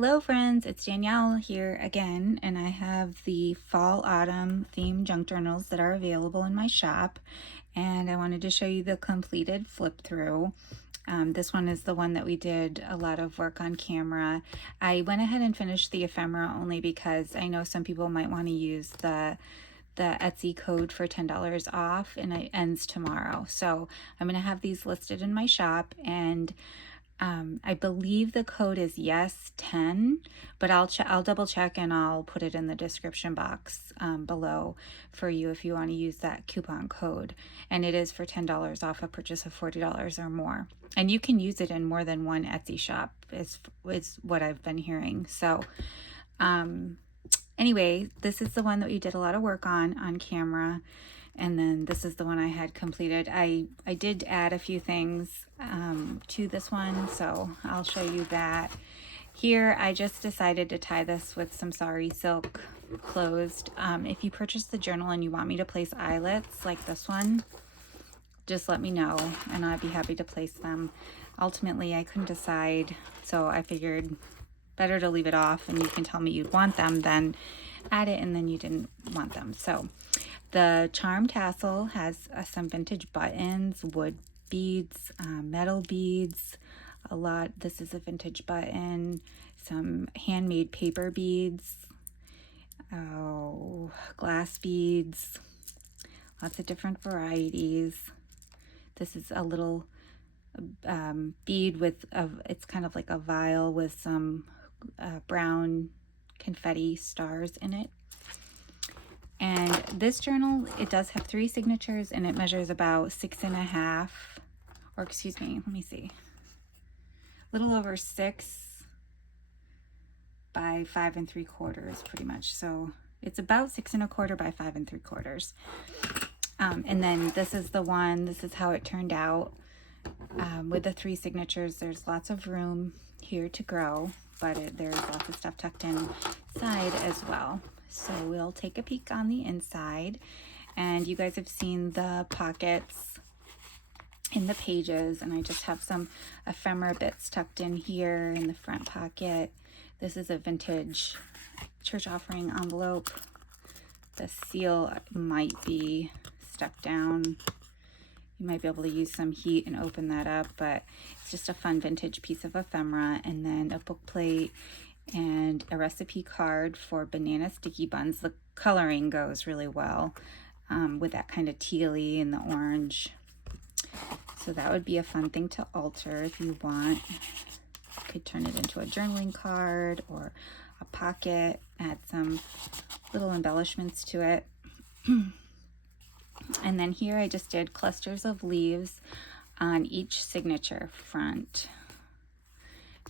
Hello friends, it's Danielle here again, and I have the fall autumn themed junk journals that are available in my shop, and I wanted to show you the completed flip through. This one is the one that we did a lot of work on camera. I went ahead and finished the ephemera only because I know some people might want to use the Etsy code for $10 off, and it ends tomorrow. So I'm going to have these listed in my shop, and I believe the code is yes10, but I'll double check and I'll put it in the description box below for you if you want to use that coupon code. And it is for $10 off a purchase of $40 or more. And you can use it in more than one Etsy shop is what I've been hearing. So anyway, this is the one that we did a lot of work on camera. And then this is the one I had completed. I did add a few things to this one, so I'll show you that. Here, I just decided to tie this with some sari silk closed. If you purchase the journal and you want me to place eyelets like this one, just let me know and I'd be happy to place them. Ultimately, I couldn't decide, so I figured better to leave it off, and you can tell me you'd want them than add it and then you didn't want them. So the charm tassel has some vintage buttons, wood beads, metal beads, a lot. This is a vintage button, some handmade paper beads, glass beads, lots of different varieties. This is a little bead with, it's kind of like a vial with some brown confetti stars in it. And this journal, it does have 3 signatures, and it measures about 6.5, or excuse me, let me see, a little over 6 by 5 3/4 pretty much. So it's about 6 1/4 by 5 3/4. And then this is the one, this is how it turned out. With the 3 signatures, there's lots of room here to grow, but there's lots of stuff tucked inside as well. So we'll take a peek on the inside, and you guys have seen the pockets in the pages, and I just have some ephemera bits tucked in here in the front pocket. This is a vintage church offering envelope. The seal might be stuck down. You might be able to use some heat and open that up, but it's just a fun vintage piece of ephemera. And then a book plate and a recipe card for banana sticky buns. The coloring goes really well with that kind of tealy and the orange. So that would be a fun thing to alter if you want. You could turn it into a journaling card or a pocket, add some little embellishments to it. And then here I just did clusters of leaves on each signature front.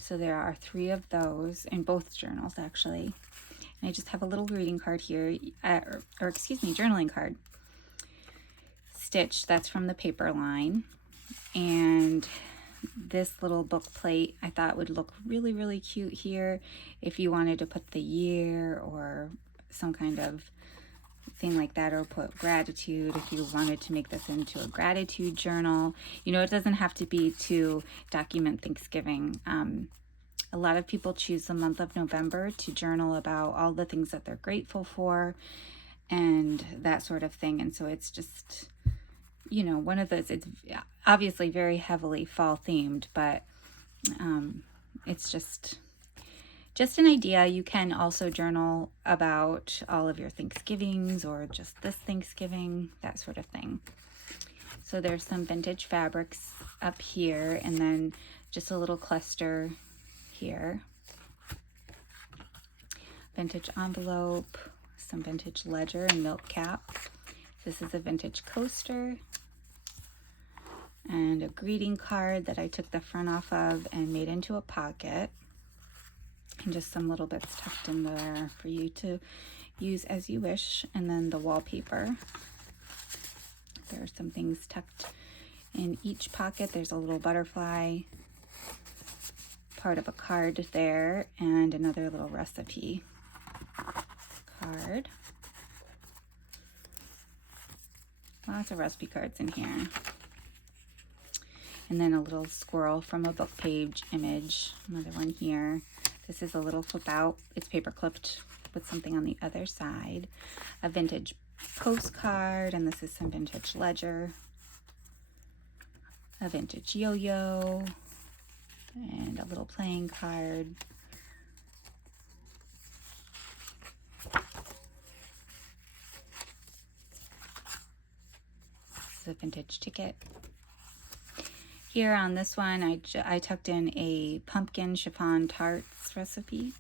So there are 3 of those in both journals actually. And I just have a little greeting card here, or excuse me, journaling card. Stitched, that's from the paper line. And this little book plate I thought would look really, really cute here if you wanted to put the year or some kind of thing like that, or put gratitude if you wanted to make this into a gratitude journal. You know, it doesn't have to be to document Thanksgiving. A lot of people choose the month of November to journal about all the things that they're grateful for and that sort of thing. And so it's just, you know, one of those, it's obviously very heavily fall themed, but it's just an idea. You can also journal about all of your Thanksgivings or just this Thanksgiving, that sort of thing. So there's some vintage fabrics up here, and then just a little cluster here. Vintage envelope, some vintage ledger and milk cap. This is a vintage coaster, and a greeting card that I took the front off of and made into a pocket. And just some little bits tucked in there for you to use as you wish. And then the wallpaper. There are some things tucked in each pocket. There's a little butterfly, part of a card there, and another little recipe card. Lots of recipe cards in here. And then a little squirrel from a book page image, another one here. This is a little flip out. It's paper clipped with something on the other side. A vintage postcard, and this is some vintage ledger. A vintage yo-yo, and a little playing card. This is a vintage ticket. Here on this one, I tucked in a pumpkin chiffon tarts recipe.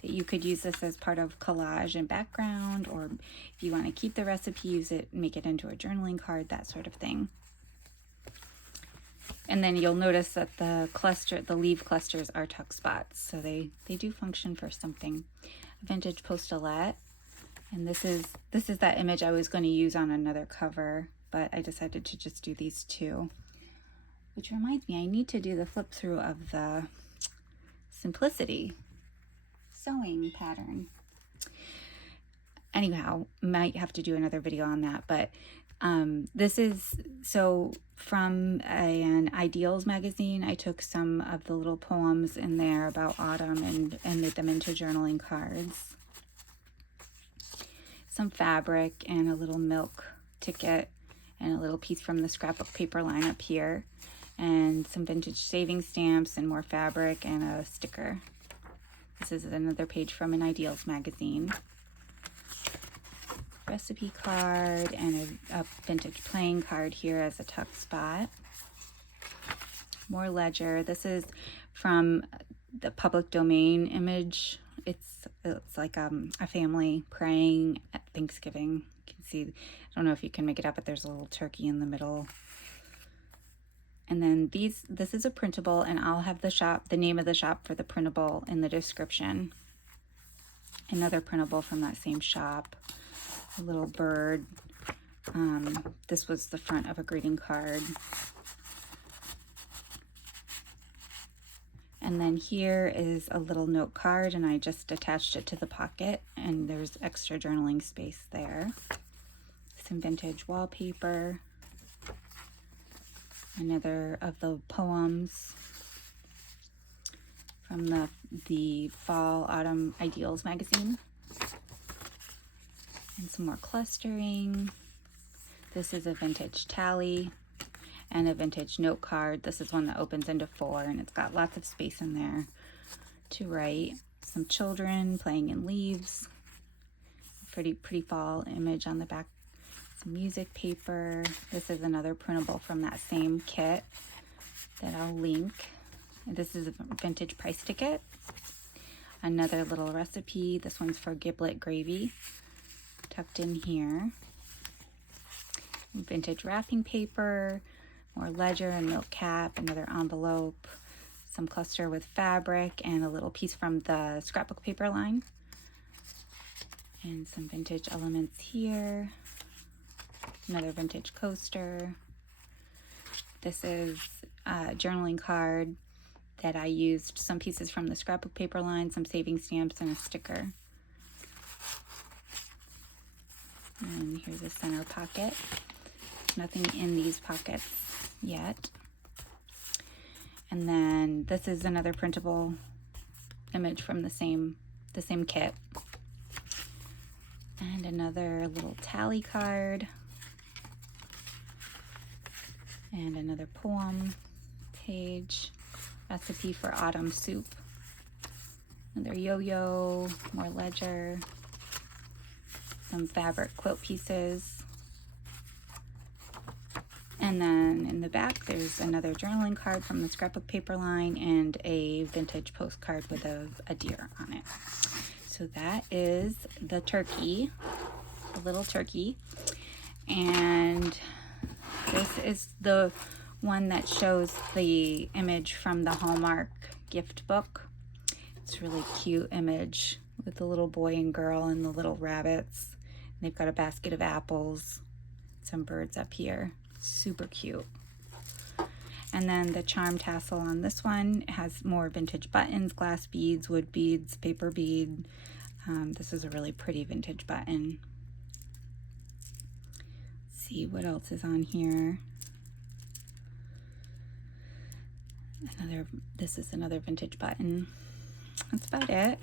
That you could use this as part of collage and background, or if you want to keep the recipe, use it, make it into a journaling card, that sort of thing. And then you'll notice that the leaf clusters are tuck spots, so they do function for something. A vintage postulette, and this is that image I was going to use on another cover, but I decided to just do these two. Which reminds me, I need to do the flip through of the Simplicity sewing pattern. Anyhow, might have to do another video on that, but this is so from an Ideals magazine. I took some of the little poems in there about autumn and made them into journaling cards. Some fabric and a little milk ticket and a little piece from the scrapbook paper line up here, and some vintage saving stamps and more fabric and a sticker. This is another page from an Ideals magazine. Recipe card and a vintage playing card here as a tuck spot. More ledger. This is from the public domain image. It's like a family praying at Thanksgiving. You can see, I don't know if you can make it up, but there's a little turkey in the middle. And then this is a printable, and I'll have the name of the shop for the printable in the description. Another printable from that same shop. A little bird. This was the front of a greeting card. And then here is a little note card, and I just attached it to the pocket, and there's extra journaling space there. Some vintage wallpaper. Another of the poems from the Fall Autumn Ideals magazine. And some more clustering. This is a vintage tally and a vintage note card. This is one that opens into 4, and it's got lots of space in there to write. Some children playing in leaves. Pretty fall image on the back. Some music paper. This is another printable from that same kit that I'll link. This is a vintage price ticket. Another little recipe. This one's for giblet gravy, tucked in here. Vintage wrapping paper, more ledger and milk cap, another envelope, some cluster with fabric, and a little piece from the scrapbook paper line. And some vintage elements here. Another vintage coaster. This is a journaling card that I used some pieces from the scrapbook paper line, some saving stamps, and a sticker. And here's a center pocket. Nothing in these pockets yet. And then this is another printable image from the same kit. And another little tally card. And another poem page. Recipe for autumn soup. Another yo-yo, more ledger. Some fabric quilt pieces. And then in the back, there's another journaling card from the scrapbook paper line and a vintage postcard with a deer on it. So that is the turkey, the little turkey. And this is the one that shows the image from the Hallmark gift book. It's a really cute image with the little boy and girl and the little rabbits. And they've got a basket of apples, some birds up here. Super cute. And then the charm tassel on this one has more vintage buttons, glass beads, wood beads, paper bead. This is a really pretty vintage button. Let's see what else is on here. This is another vintage button. that's about it.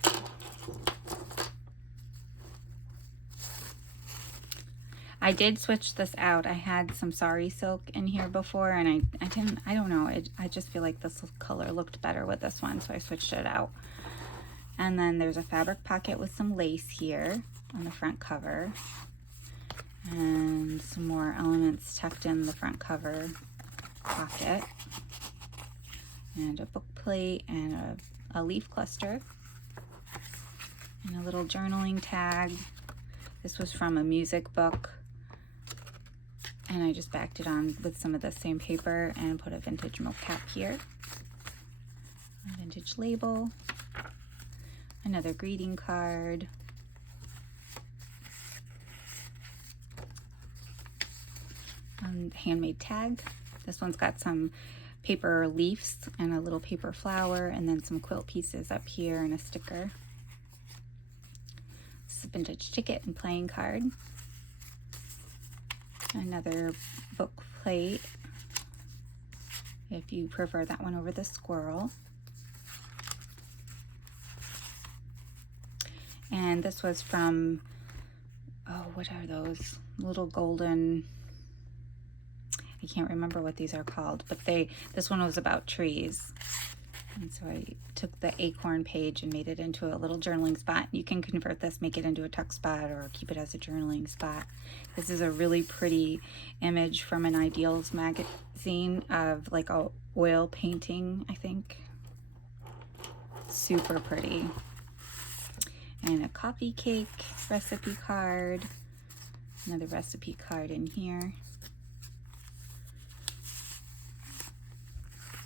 I did switch this out. I had some sari silk in here before, and I don't know, I just feel like this color looked better with this one, so I switched it out. And then there's a fabric pocket with some lace here on the front cover, and some more elements tucked in the front cover pocket, and a book plate, and a leaf cluster, and a little journaling tag. This was from a music book, and I just backed it on with some of the same paper and put a vintage milk cap here, a vintage label, another greeting card, handmade tag. This one's got some paper leaves and a little paper flower, and then some quilt pieces up here and a sticker. This is a vintage ticket and playing card. Another book plate, if you prefer that one over the squirrel. And this was from, oh, what are those? Little golden, I can't remember what these are called, but this one was about trees. And so I took the acorn page and made it into a little journaling spot. You can convert this, make it into a tuck spot, or keep it as a journaling spot. This is a really pretty image from an Ideals magazine of like a oil painting, I think. Super pretty. And a coffee cake recipe card. Another recipe card in here.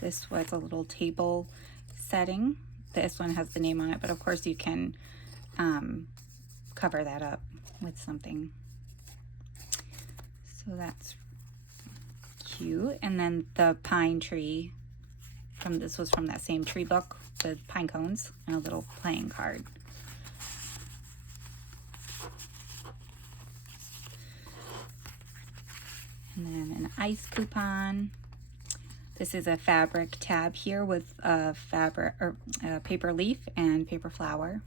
This was a little table setting. This one has the name on it, but of course you can cover that up with something. So that's cute. And then the pine tree, this was from that same tree book, the pine cones, and a little playing card. And then an ice coupon. This is a fabric tab here with a paper leaf and paper flower,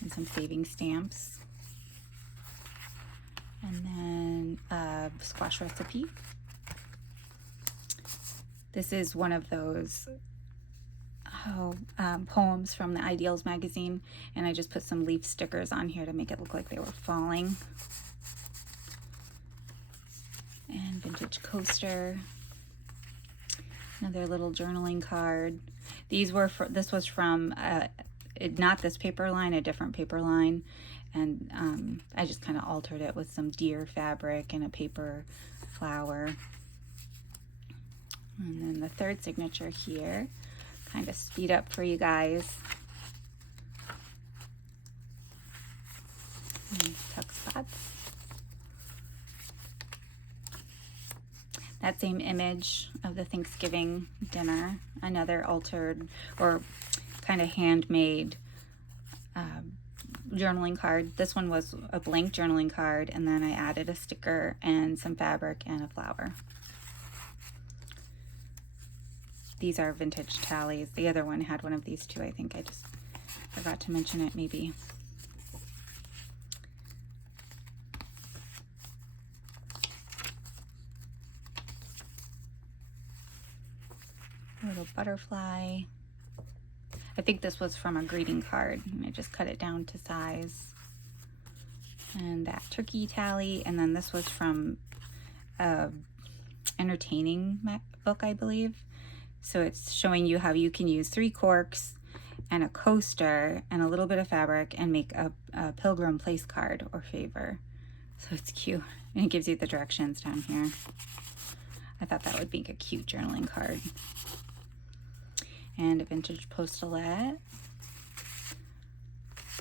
and some saving stamps. And then a squash recipe. This is one of those poems from the Ideals magazine, and I just put some leaf stickers on here to make it look like they were falling. And vintage coaster. Another little journaling card. This was from not this paper line, a different paper line, and I just kind of altered it with some deer fabric and a paper flower. And then the third signature here, kind of speed up for you guys. And tuck spots. That same image of the Thanksgiving dinner, another altered or kind of handmade journaling card. This one was a blank journaling card, and then I added a sticker and some fabric and a flower. These are vintage tallies. The other one had one of these too, I think. I just forgot to mention it maybe. A little butterfly. I think this was from a greeting card, and I just cut it down to size. And that turkey tally, and then this was from a entertaining book, I believe. So it's showing you how you can use 3 corks and a coaster and a little bit of fabric and make a pilgrim place card or favor. So it's cute, and it gives you the directions down here. I thought that would make a cute journaling card. And a vintage postulette.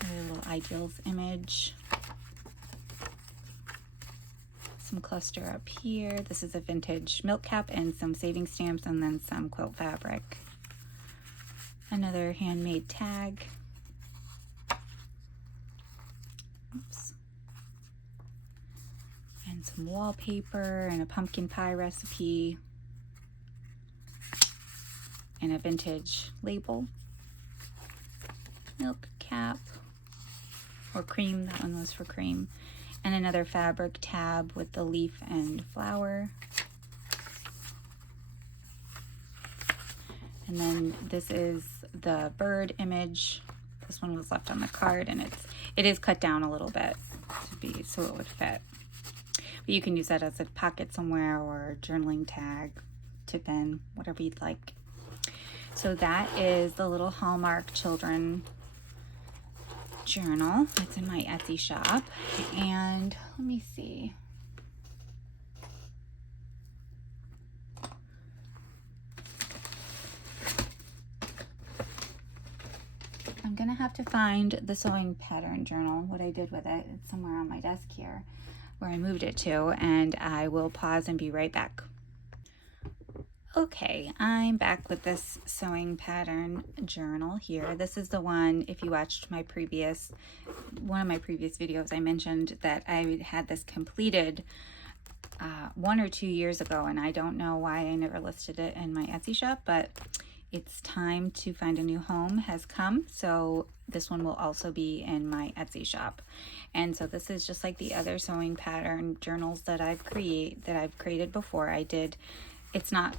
A little Ideals image. Some cluster up here. This is a vintage milk cap and some saving stamps, and then some quilt fabric. Another handmade tag. Oops. And some wallpaper and a pumpkin pie recipe. And a vintage label. or cream. That one was for cream. And another fabric tab with the leaf and flower. And then this is the bird image. This one was left on the card, and it is cut down a little bit so it would fit. But you can use that as a pocket somewhere or a journaling tag, tip in, whatever you'd like. So that is the little Hallmark Children journal. It's in my Etsy shop. And let me see. I'm gonna have to find the sewing pattern journal, what I did with it. It's somewhere on my desk here where I moved it to, and I will pause and be right back. Okay, I'm back with this sewing pattern journal here. This is the one, if you watched one of my previous videos, I mentioned that I had this completed 1 or 2 years ago, and I don't know why I never listed it in my Etsy shop, but it's time to find a new home has come, so this one will also be in my Etsy shop. And so this is just like the other sewing pattern journals that I've created before. It's not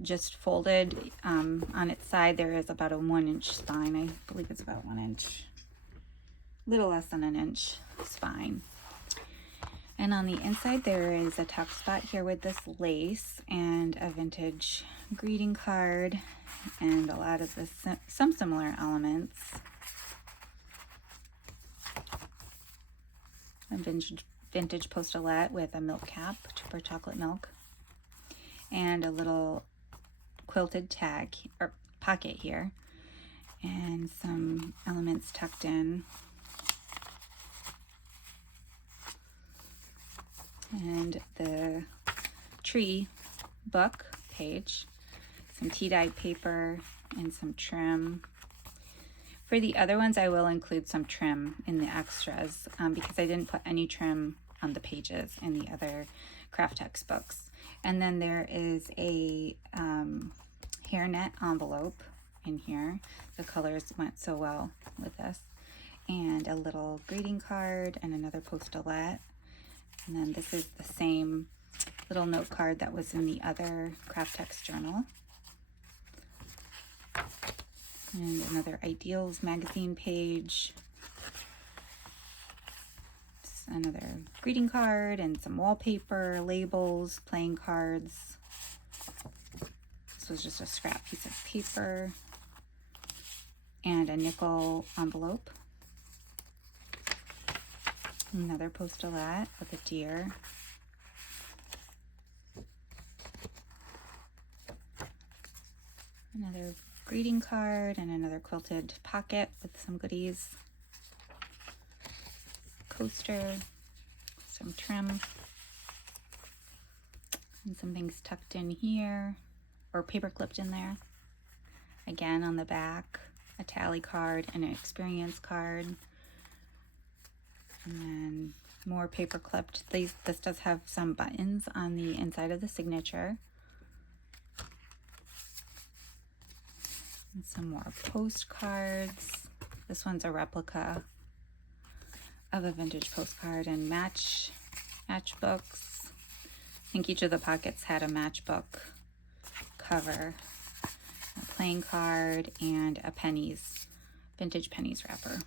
just folded. On its side there is about a 1-inch spine. I believe it's about 1 inch, little less than an inch spine. And on the inside there is a tuck spot here with this lace and a vintage greeting card and a lot of some similar elements. A vintage postulette with a milk cap for chocolate milk. And a little quilted tag or pocket here. And some elements tucked in. And the tree book page, some tea-dyed paper, and some trim. For the other ones, I will include some trim in the extras because I didn't put any trim on the pages in the other Kraft Tex books. And then there is a hairnet envelope in here. The colors went so well with this. And a little greeting card and another postulette. And then this is the same little note card that was in the other Kraft Tex journal. And another Ideals magazine page. Another greeting card and some wallpaper, labels, playing cards. This was just a scrap piece of paper. And a nickel envelope. Another postulette with a deer. Another greeting card and another quilted pocket with some goodies. Coaster, some trim, and some things tucked in here or paper clipped in there. Again, on the back, a tally card and an experience card. And then more paper clipped. This does have some buttons on the inside of the signature. And some more postcards. This one's a replica of a vintage postcard and matchbooks. I think each of the pockets had a matchbook cover, a playing card, and a vintage pennies wrapper.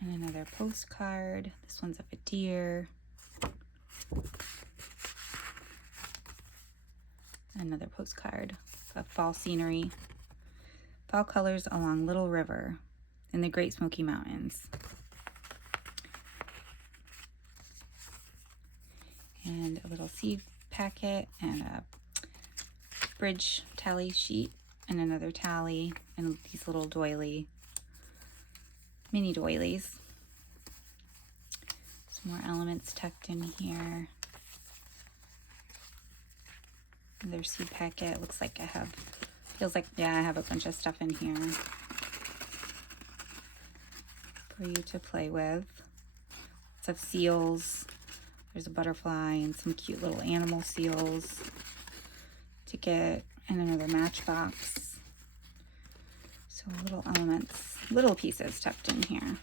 And another postcard. This one's of a deer. Another postcard of fall scenery. Fall colors along Little River in the Great Smoky Mountains. And a little seed packet and a bridge tally sheet and another tally and these little mini doilies. Some more elements tucked in here. Another seed packet. Looks like feels like, yeah, I have a bunch of stuff in here for you to play with. Lots of seals. There's a butterfly and some cute little animal seals. Ticket and another matchbox. So little elements, little pieces tucked in here.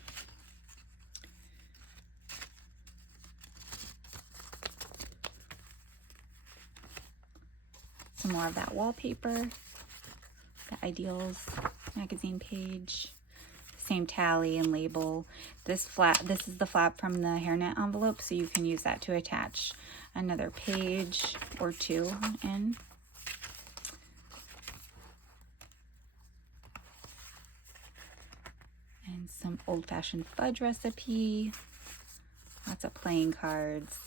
Some more of that wallpaper, the Ideals magazine page, same tally and label. This is the flap from the hairnet envelope, so you can use that to attach another page or two in. And some old-fashioned fudge recipe, lots of playing cards.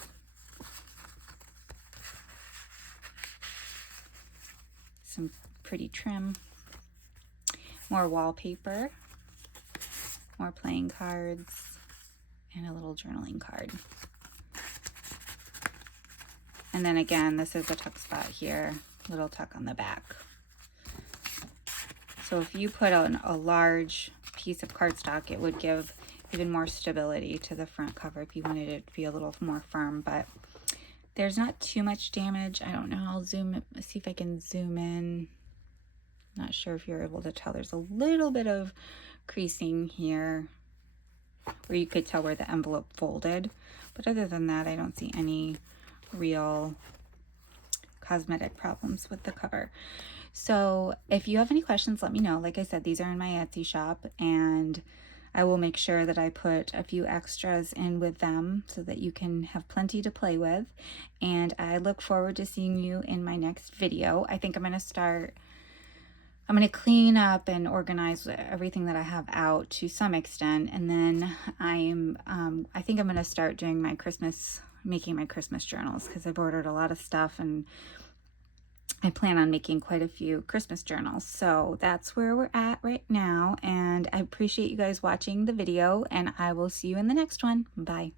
Some pretty trim, more wallpaper, more playing cards, and a little journaling card. And then again, this is a tuck spot here, little tuck on the back. So if you put on a large piece of cardstock, it would give even more stability to the front cover if you wanted it to be a little more firm, but there's not too much damage. I don't know, I'll zoom, see if I can zoom in. Not sure if you're able to tell. There's a little bit of creasing here where you could tell where the envelope folded, but other than that, I don't see any real cosmetic problems with the cover. So if you have any questions, let me know. Like I said, these are in my Etsy shop, and I will make sure that I put a few extras in with them so that you can have plenty to play with. And I look forward to seeing you in my next video. I think I'm going to clean up and organize everything that I have out to some extent, and then I think I'm going to start doing making my Christmas journals, because I've ordered a lot of stuff and I plan on making quite a few Christmas journals. So that's where we're at right now, and I appreciate you guys watching the video, and I will see you in the next one. Bye.